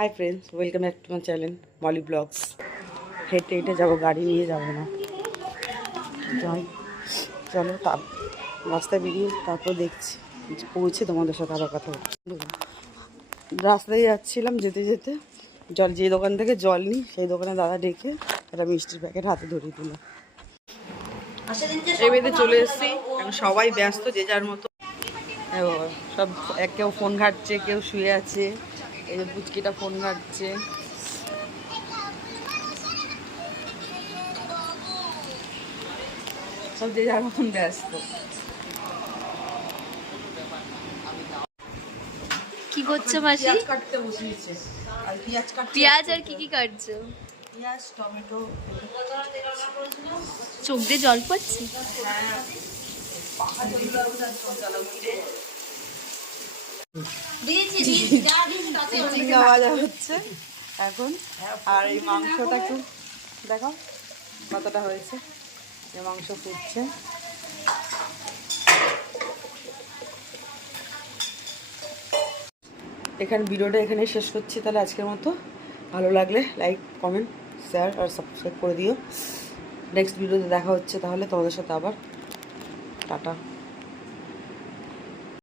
High friends, welcome back to my channel Molly blogs. হেঁটে হেঁটে যাবো, গাড়ি নিয়ে যাবো না। যাই, চলো রাস্তায় বেরিয়ে তারপর দেখছি, পৌঁছে তোমাদের সাথে আবার কথা বলছি। রাস্তায় যাচ্ছিলাম, যেতে যেতে যে দোকান থেকে জল নিই সেই দোকানে দাদা ডেকে একটা মিষ্টির প্যাকেট হাতে ধরিয়ে দিল। এবারে চলে এসেছি, এখন সবাই ব্যস্ত যে যার মতো। সব কেউ ফোন ঘাটছে, কেউ শুয়ে আছে। এই যে পুচকিটা ফোন ঘাটছে। সব যে যার মতন ব্যস্ত। কি করছো মাসি? পেঁয়াজ কাটতে বসিয়েছে। আর পেঁয়াজ আর কি কাটছো? পেঁয়াজ, টমেটো। চোখ দিয়ে জল পড়ছে। ভাজা হচ্ছে এখন। আর এই মাংসটা একটু দেখো কতটা হয়েছে। এই মাংস ফুটছে। এখানে ভিডিওটা এখানে শেষ করছি তাহলে আজকের মতো। ভালো লাগলে লাইক, কমেন্ট, শেয়ার আর সাবস্ক্রাইব করে দিও। নেক্সট ভিডিওতে দেখা হচ্ছে তাহলে তোমাদের সাথে আবার। টাটা।